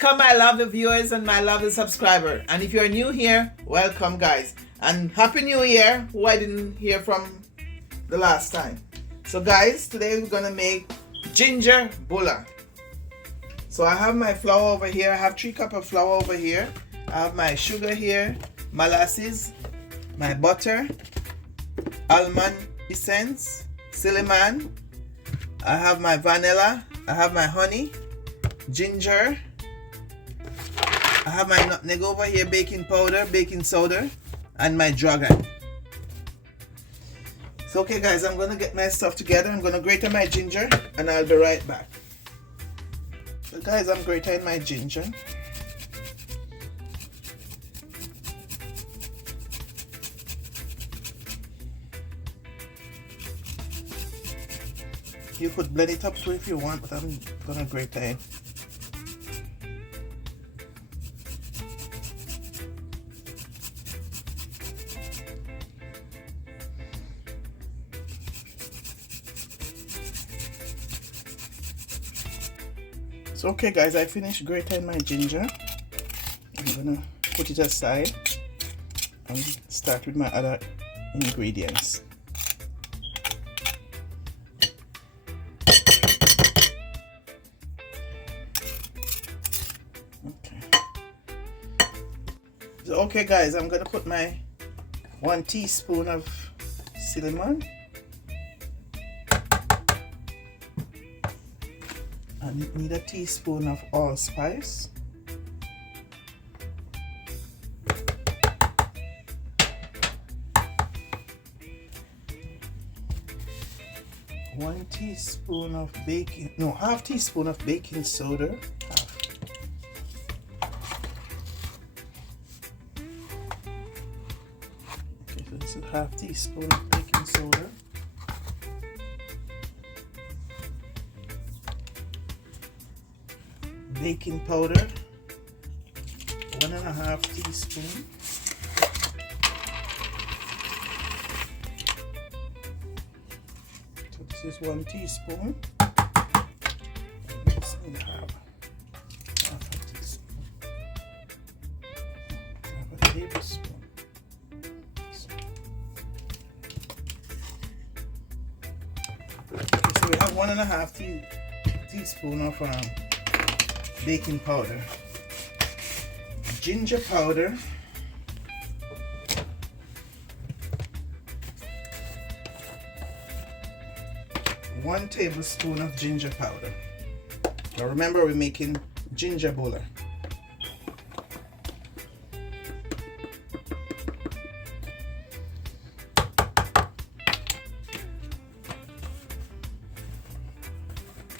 Welcome, my lovely viewers and my lovely subscriber. And if you're new here, welcome, guys. And Happy New Year, who I didn't hear from the last time. So guys, today we're gonna make ginger bulla. So I have my flour over here. I have 3 cups of flour over here. I have my sugar here, molasses, my butter, almond essence, cinnamon. I have my vanilla. I have my honey, ginger. I have my nutmeg over here, baking powder, baking soda, and my dragon. So okay guys, I'm gonna get my stuff together. I'm gonna grate my ginger and I'll be right back. So guys, I'm grating my ginger. You could blend it up too if you want, but I'm gonna grate it. So okay guys, I finished grating my ginger. I'm gonna put it aside and start with my other ingredients. Okay guys, I'm gonna put my 1 teaspoon of cinnamon and need a teaspoon of allspice, half teaspoon of baking soda. Half teaspoon of baking soda, baking powder, 1.5 teaspoon, so this is 1 teaspoon. Just need half a teaspoon, half a tablespoon. We have 1.5 teaspoon of baking powder, ginger powder, one tablespoon of ginger powder. Now remember, we're making ginger bulla.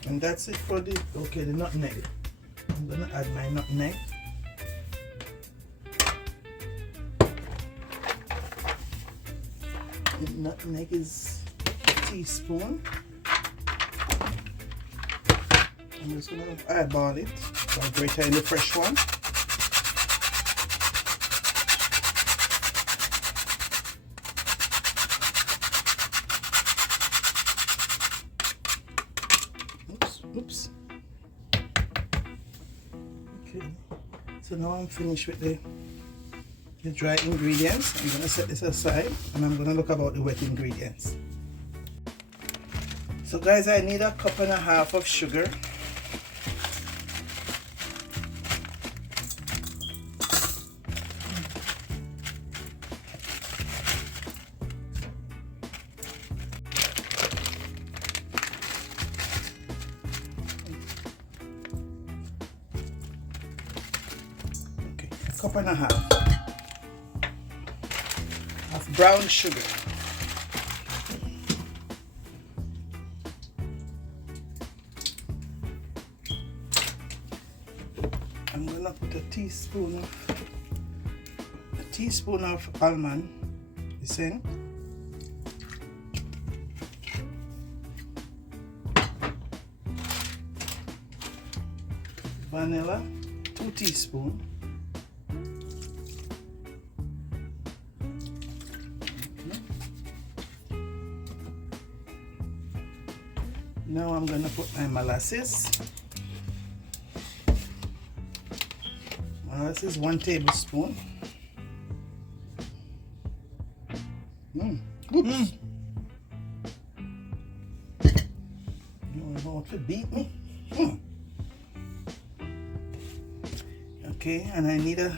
And that's it for the nutmeg. I'm gonna add my nutmeg. The nutmeg is a teaspoon. I'm just gonna eyeball it. So I'll grate in the fresh one. Oops. Okay, so now I'm finished with the dry ingredients. I'm gonna set this aside and I'm gonna look about the wet ingredients. So guys, I need 1.5 cups of sugar. Cup and a half of brown sugar. I'm gonna put a teaspoon of almond essence, vanilla, 2 teaspoons. Now I'm going to put my molasses. This is 1 tablespoon. Oops. You're about to beat me. Okay, and I need a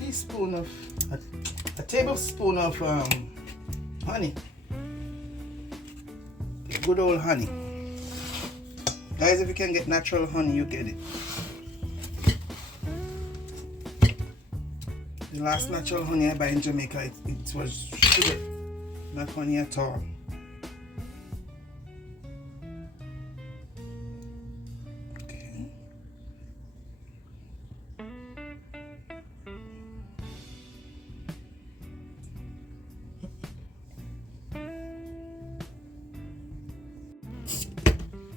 teaspoon of a tablespoon of honey. Good old honey. Guys, if you can get natural honey, you get it. The last natural honey I buy in Jamaica, it was sugar, not honey at all. Okay.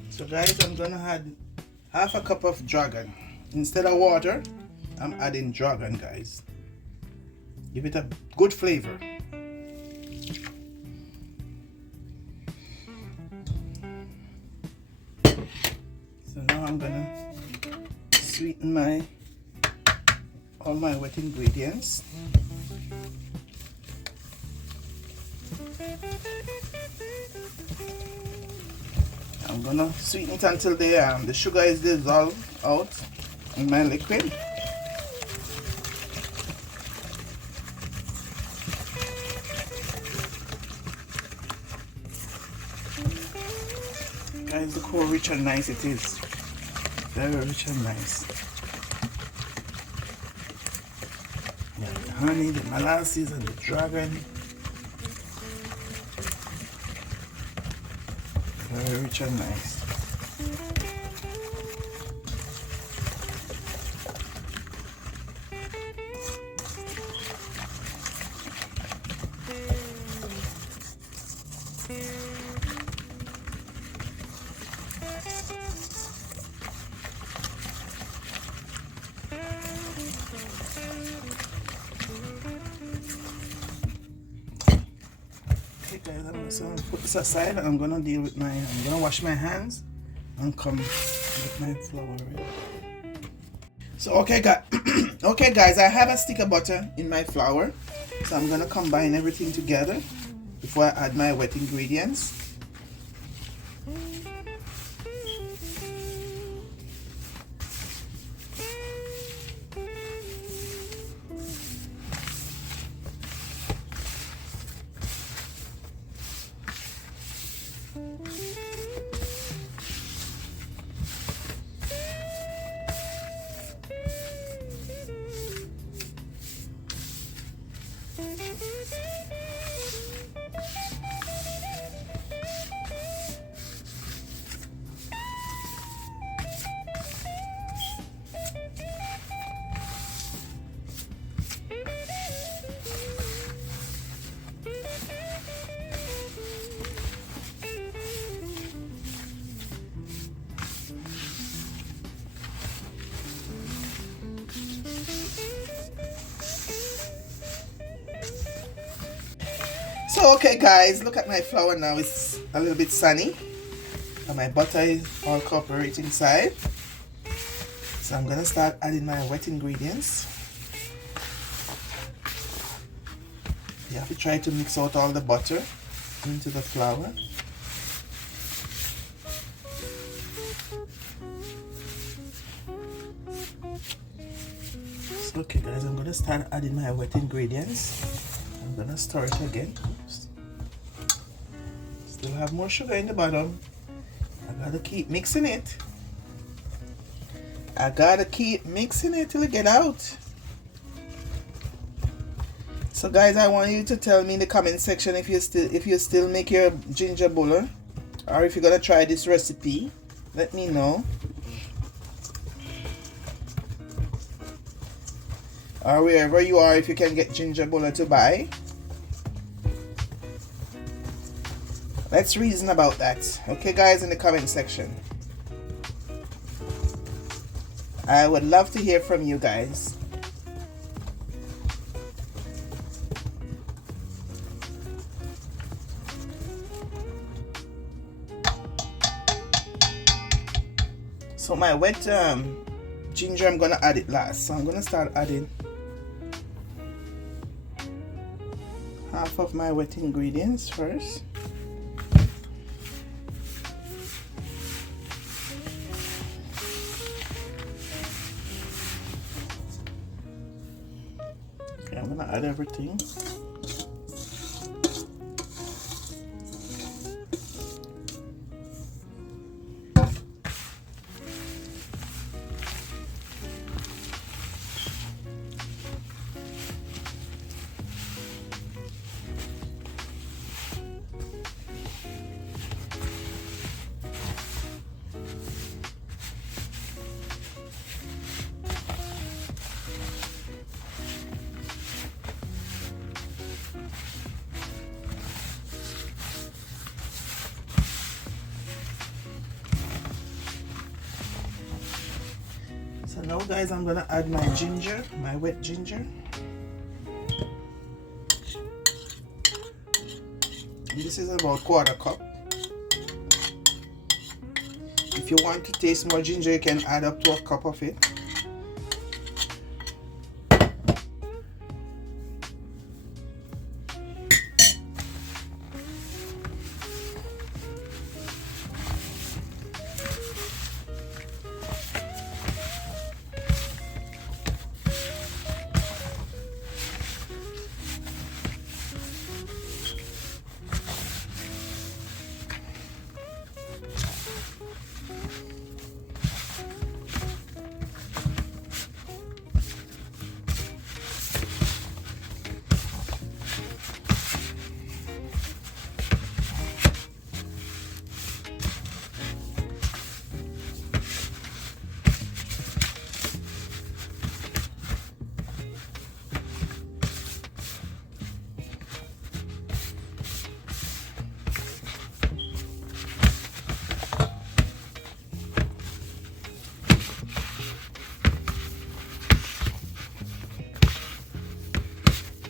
So guys, I'm gonna add half a cup of dragon. Instead of water, I'm adding dragon, guys. Give it a good flavor. So now I'm gonna sweeten all my wet ingredients. I'm gonna sweeten it until the sugar is dissolved out in my liquid. Guys, look how rich and nice it is. Very rich and nice. Yeah, the honey, the molasses, and the dragon. Very rich and nice. Okay guys, I'm gonna put this aside and I'm gonna wash my hands and come get my flour ready. So okay guys, I have a stick of butter in my flour. So I'm gonna combine everything together before I add my wet ingredients. So okay guys, look at my flour now. It's a little bit sunny and my butter is all cooperating inside. So I'm gonna start adding my wet ingredients. You have to try to mix out all the butter into the flour. So okay guys, I'm gonna start adding my wet ingredients. I'm gonna stir it again. Still have more sugar in the bottom. I gotta keep mixing it. I gotta keep mixing it till it get out. So guys, I want you to tell me in the comment section if you still make your ginger bulla, or if you're gonna try this recipe. Let me know. Or wherever you are, if you can get ginger bulla to buy. Let's reason about that. Okay guys, in the comment section. I would love to hear from you guys. So my wet ginger, I'm gonna add it last. So I'm gonna start adding half of my wet ingredients first. Okay, I'm gonna add everything. So now guys, I'm gonna add my ginger, my wet ginger. And this is about 1/4 cup. If you want to taste more ginger, you can add up to 1 cup of it.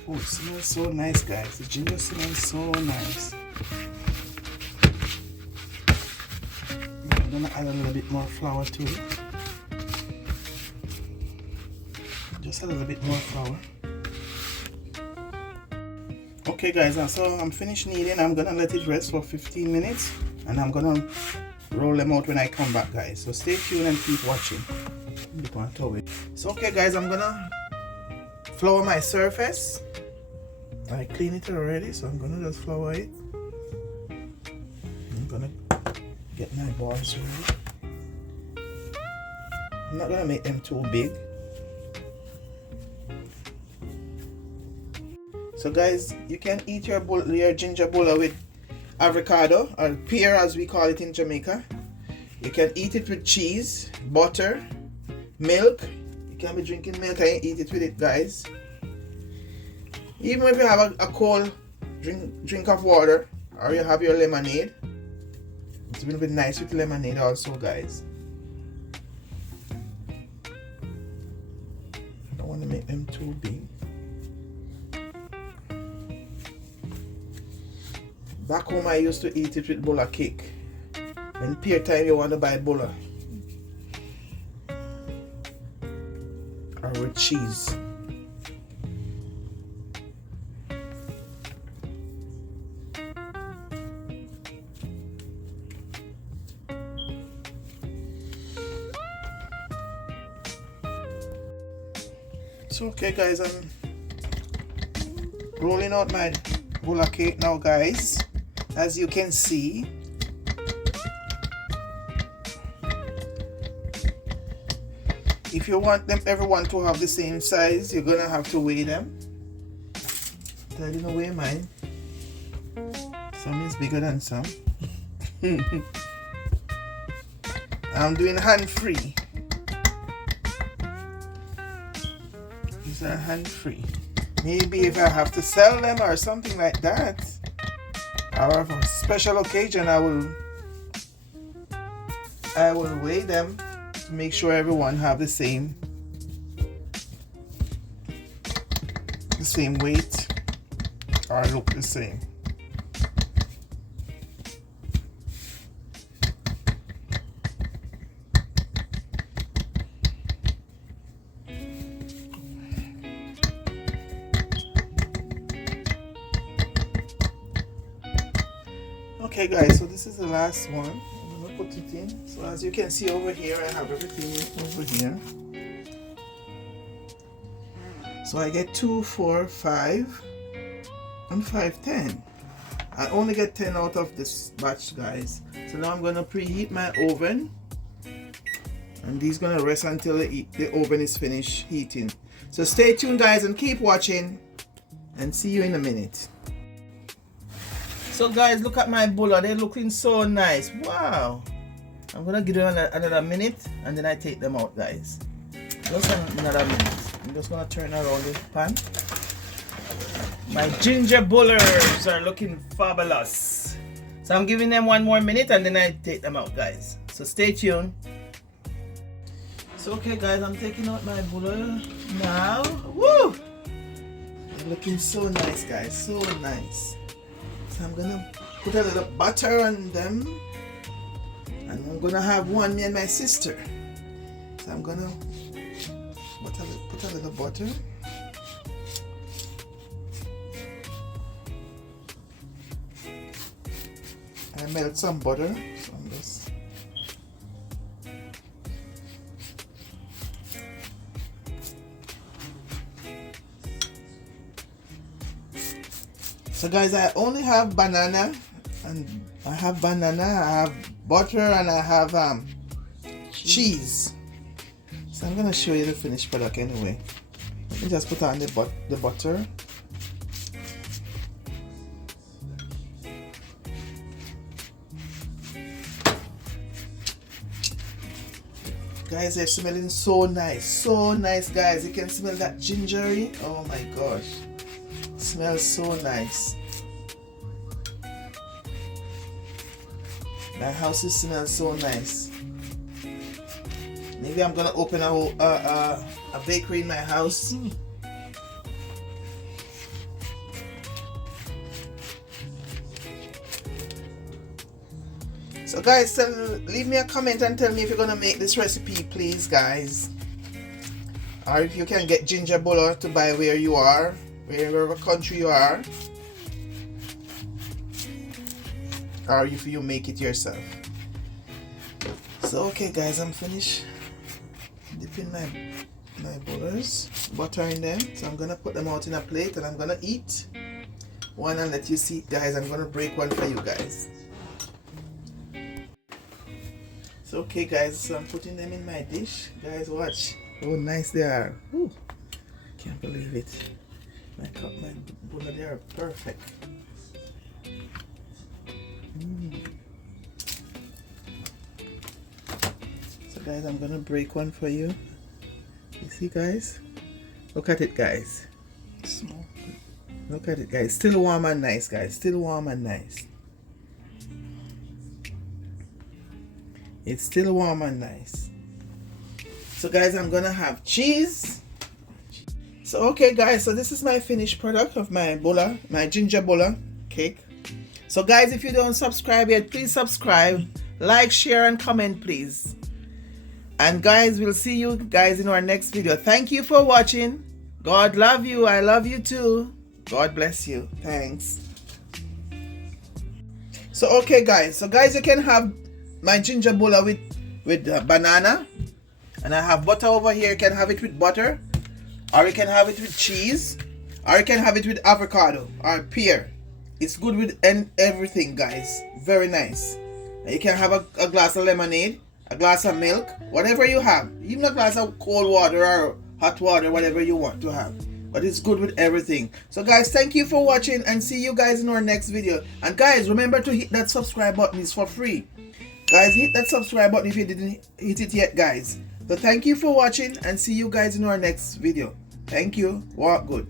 Oh, it smells so nice, guys. The ginger smells so nice. I'm gonna add a little bit more flour to it. Just a little bit more flour. Okay guys, so I'm finished kneading. I'm gonna let it rest for 15 minutes and I'm gonna roll them out when I come back, guys. So stay tuned and keep watching. So okay guys, I'm gonna flour my surface. I clean it already, so I'm gonna just flour it. I'm gonna get my balls ready. I'm not gonna make them too big. So guys, you can eat your ginger bulla with avocado, or pear as we call it in Jamaica. You can eat it with cheese, butter, milk. You can be drinking milk and eat it with it, guys. Even if you have a cold drink of water, or you have your lemonade, it will be nice with lemonade also, guys. I don't want to make them too big. Back home I used to eat it with Bulla cake. When pear time you want to buy Bulla. Or with cheese. So okay guys, I'm rolling out my Bulla cake now, guys. As you can see, if you want everyone to have the same size, you're gonna have to weigh them. I didn't weigh mine. Some is bigger than some. I'm doing hand-free. These are hand-free. Maybe if I have to sell them or something like that, or for a special occasion, I will weigh them to make sure everyone have the same weight or look the same. Okay guys, so this is the last one. I'm gonna put it in. So as you can see over here, I have everything over here. So I get 2, 4, 5, and 5, 10. I only get 10 out of this batch, guys. So now I'm gonna preheat my oven, and these gonna rest until the oven is finished heating. So stay tuned, guys, and keep watching, and see you in a minute. So guys, look at my bulla. They're looking so nice. Wow. I'm gonna give them another minute, and then I take them out, guys. Just another minute. I'm just gonna turn around the pan. My ginger bullers are looking fabulous. So I'm giving them 1 more minute, and then I take them out, guys. So stay tuned. So okay guys, I'm taking out my bulla now. Woo! They're looking so nice, guys. So nice. So I'm gonna put a little butter on them, and I'm gonna have one, me and my sister. So I'm gonna put a little butter. I melt some butter, so I'm just so guys, I only have banana, and I have butter, and I have cheese. So I'm gonna show you the finished product anyway. Let me just put on the butter. Guys, they're smelling so nice, guys. You can smell that gingery. Oh my gosh, it smells so nice. My house smells so nice. Maybe I'm gonna open a bakery in my house. So guys, leave me a comment and tell me if you're gonna make this recipe, please, guys. Or if you can get ginger bulla to buy where you are, wherever country you are, or if you make it yourself. So okay guys, I'm finished dipping my bullers, butter in them. So I'm gonna put them out in a plate, and I'm gonna eat one and let you see, guys. I'm gonna break one for you guys. So okay guys, so I'm putting them in my dish. Guys, watch how nice they are. Woo. Can't believe it. My bulla, they are perfect. So guys, I'm gonna break one for you. You see, guys? Look at it, guys. Small. Look at it, guys. Still warm and nice, guys. Still warm and nice. It's still warm and nice. So guys, I'm gonna have cheese. So okay guys, so this is my finished product of my bulla, my ginger bulla cake. So guys, if you don't subscribe yet, please subscribe, like, share, and comment, please. And guys, we'll see you guys in our next video. Thank you for watching. God love you. I love you too. God bless you. Thanks. So okay guys, so guys, you can have my ginger bulla with banana, and I have butter over here. You can have it with butter, or you can have it with cheese, or you can have it with avocado or pear. It's good with everything, guys. Very nice. And you can have a glass of lemonade, a glass of milk, whatever you have, even a glass of cold water or hot water, whatever you want to have. But it's good with everything. So guys, thank you for watching, and see you guys in our next video. And guys, remember to hit that subscribe button. It's for free. Guys, hit that subscribe button if you didn't hit it yet, guys. So thank you for watching, and see you guys in our next video. Thank you. Walk good.